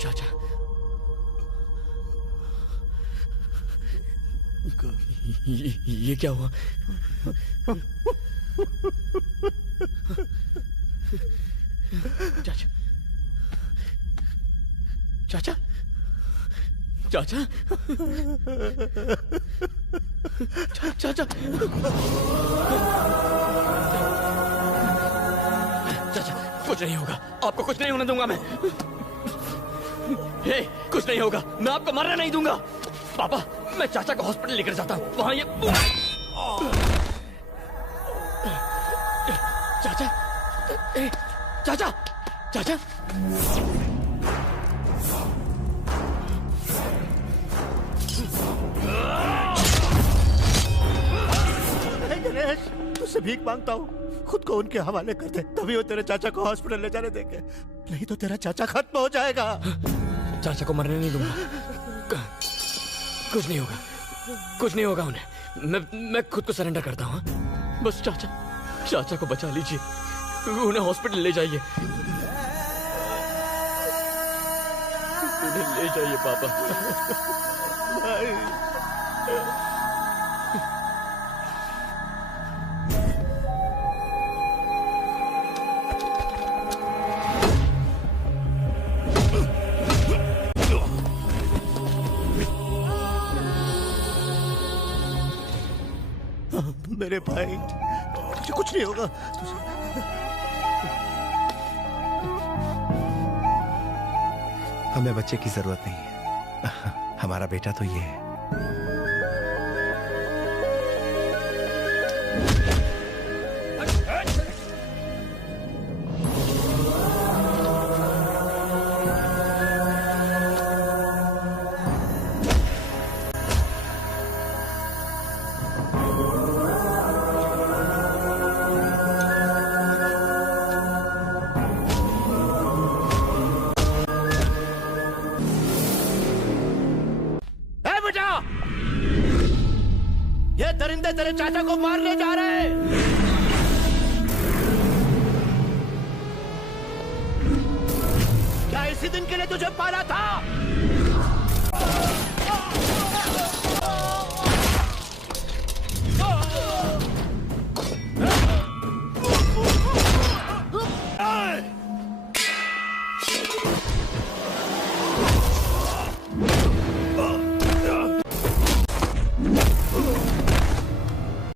चाचा, ये क्या हुआ? चाचा, चाचा, चाचा, चाचा, चाचा, कुछ नहीं होगा, आपको कुछ नहीं होने दूंगा मैं। हे, कुछ नहीं होगा, मैं आपको मरने नहीं दूंगा। पापा, मैं चाचा को हॉस्पिटल लेकर जाता हूँ, वहां ये चाचा, चाचा, चाचा, गणेश, तुझसे भीख मांगता हूँ, खुद को उनके हवाले कर दे, तभी वो तेरे चाचा को हॉस्पिटल ले जाने देंगे, नहीं तो तेरा चाचा खत्म हो जाएगा। चाचा को मरने नहीं दूंगा, कुछ नहीं होगा, कुछ नहीं होगा उन्हें, मैं खुद को सरेंडर करता हूँ। बस चाचा को बचा लीजिए, उन्हें हॉस्पिटल ले जाइए, उन्हें ले जाइए पापा। भाई। मेरे भाई, तुझे कुछ नहीं होगा। हमें बच्चे की जरूरत नहीं है, हमारा बेटा तो ये है। दरिंदे तेरे चाचा को मारने जा रहे हैं। क्या इसी दिन के लिए तुझे पाला था?